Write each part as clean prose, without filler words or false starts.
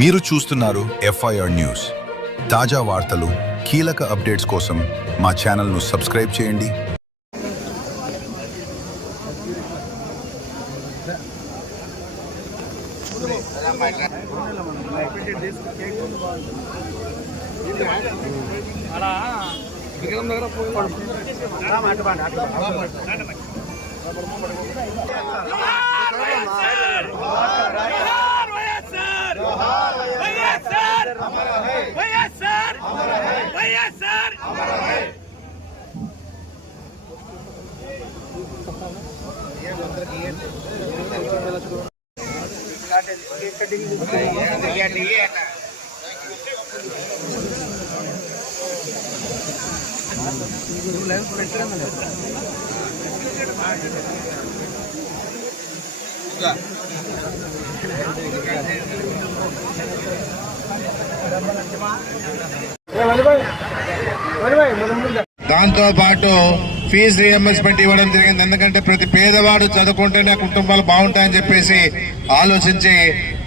మీరు చూస్తున్నారు FIR news. తాజా వార్తలు, కీలక అప్డేట్స్ కోసం మా ఛానల్ను సబ్స్క్రైబ్ చేయండి. దాంతో పాటు ఫీజు రియంబర్స్మెంట్ ఇవ్వడం జరిగింది. ఎందుకంటే ప్రతి పేదవాడు చదువుకుంటేనే కుటుంబాలు బాగుంటాయని చెప్పేసి ఆలోచించి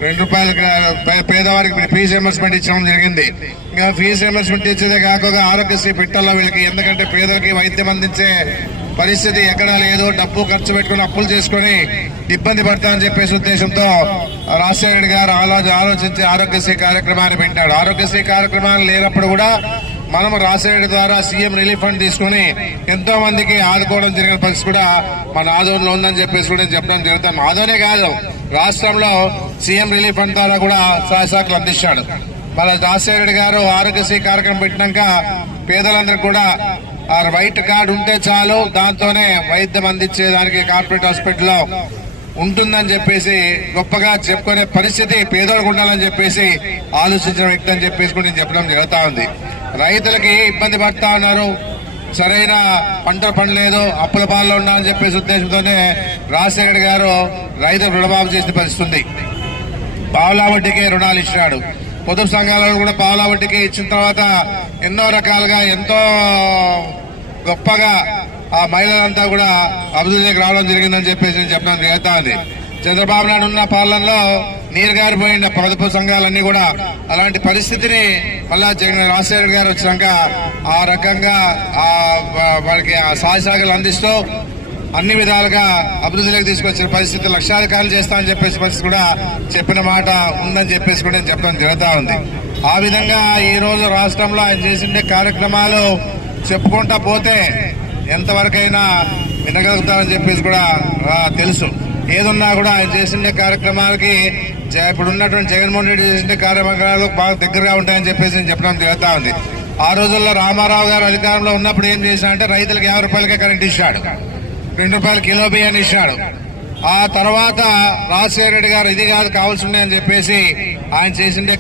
₹2 పేదవారికి ఫీజు రియంబర్స్మెంట్ ఇచ్చడం జరిగింది. ఇంకా ఫీజు రియంబర్స్మెంట్ ఇచ్చేదే కాకుండా ఆరోగ్యశ్రీ పెట్టాల వీళ్ళకి, ఎందుకంటే పేదలకి వైద్యం అందించే పరిస్థితి ఎక్కడా లేదు. డబ్బు ఖర్చు పెట్టుకుని అప్పులు చేసుకుని ఇబ్బంది పడతామని చెప్పేసి ఉద్దేశంతో రాజశేఖర రెడ్డి గారు ఆలోచించి ఆరోగ్యశ్రీ కార్యక్రమాన్ని పెట్టాడు. ఆరోగ్యశ్రీ కార్యక్రమాలు లేనప్పుడు కూడా మనం రాజశేఖర రెడ్డి ద్వారా సీఎం రిలీఫ్ ఫండ్ తీసుకుని ఎంతో మందికి ఆదుకోవడం జరిగిన పరిస్థితి కూడా మన ఆదోన్లో ఉందని చెప్పేసి కూడా చెప్పడం జరుగుతుంది. ఆదోనే కాదు, రాష్ట్రంలో సీఎం రిలీఫ్ ఫండ్ ద్వారా కూడా సహాయశాఖలు అందించాడు. మన రాజశేఖర రెడ్డి గారు ఆరోగ్యశ్రీ కార్యక్రమం పెట్టినాక పేదలందరికీ కూడా ఆ వైట్ కార్డు ఉంటే చాలు, దాంతోనే వైద్యం అందించేదానికి కార్పొరేట్ హాస్పిటల్లో ఉంటుందని చెప్పేసి గొప్పగా చెప్పుకునే పరిస్థితి పేదోళ్ళకు ఉండాలని చెప్పేసి ఆలోచించిన వ్యక్తి అని చెప్పేసి కూడా నేను చెప్పడం జరుగుతా ఉంది. రైతులకి ఇబ్బంది పడతా ఉన్నారు, సరైన పంట పండలేదు, అప్పుల పాలలో ఉన్నారని చెప్పేసి ఉద్దేశంతోనే రాజశేఖర్ గారు రైతులు రుణమాఫీ చేసిన పరిస్థితి ఉంది. పావులా వడ్డీకే రుణాలు ఇచ్చినాడు. పొదుపు సంఘాలను కూడా పావులా వడ్డీకే ఇచ్చిన తర్వాత ఎన్నో రకాలుగా ఎంతో గొప్పగా ఆ మహిళలంతా కూడా అభివృద్ధికి రావడం జరిగిందని చెప్పేసి నేను చెప్పడం జరుగుతా ఉంది. చంద్రబాబు నాయుడు ఉన్న పాలనలో నీరు గారిపోయిన పొదుపు సంఘాలన్నీ కూడా అలాంటి పరిస్థితిని మళ్ళా రాజశేఖర గారు వచ్చినాక ఆ రకంగా వారికి ఆ సహాయశాఖలు అందిస్తూ అన్ని విధాలుగా అభివృద్ధిలోకి తీసుకొచ్చిన పరిస్థితి, లక్షాధికారులు చేస్తామని చెప్పేసి పరిస్థితి కూడా చెప్పిన మాట ఉందని చెప్పేసి కూడా నేను చెప్పడం జరుగుతా ఉంది. ఆ విధంగా ఈ రోజు రాష్ట్రంలో ఆయన చేసిన కార్యక్రమాలు చెప్పుకుంటా పోతే ఎంతవరకైనా వినగలుగుతామని చెప్పేసి కూడా తెలుసు. ఏదున్నా కూడా ఆయన చేసిన కార్యక్రమాలకి ఇప్పుడు ఉన్నటువంటి జగన్మోహన్ రెడ్డి చేసిన కార్యక్రమాలు బాగా దగ్గరగా ఉంటాయని చెప్పేసి నేను చెప్పడం జరుగుతా ఉంది. ఆ రోజుల్లో రామారావు గారు అధికారంలో ఉన్నప్పుడు ఏం చేశాడంటే రైతులకు ₹50 కరెంట్ ఇచ్చాడు, ₹2 కిలో బియ్యాన్ని ఇచ్చాడు. ఆ తర్వాత రాజశేఖర రెడ్డి గారు ఇది కాదు కావాల్సి ఉన్నాయని చెప్పేసి ఆయన చేసిండే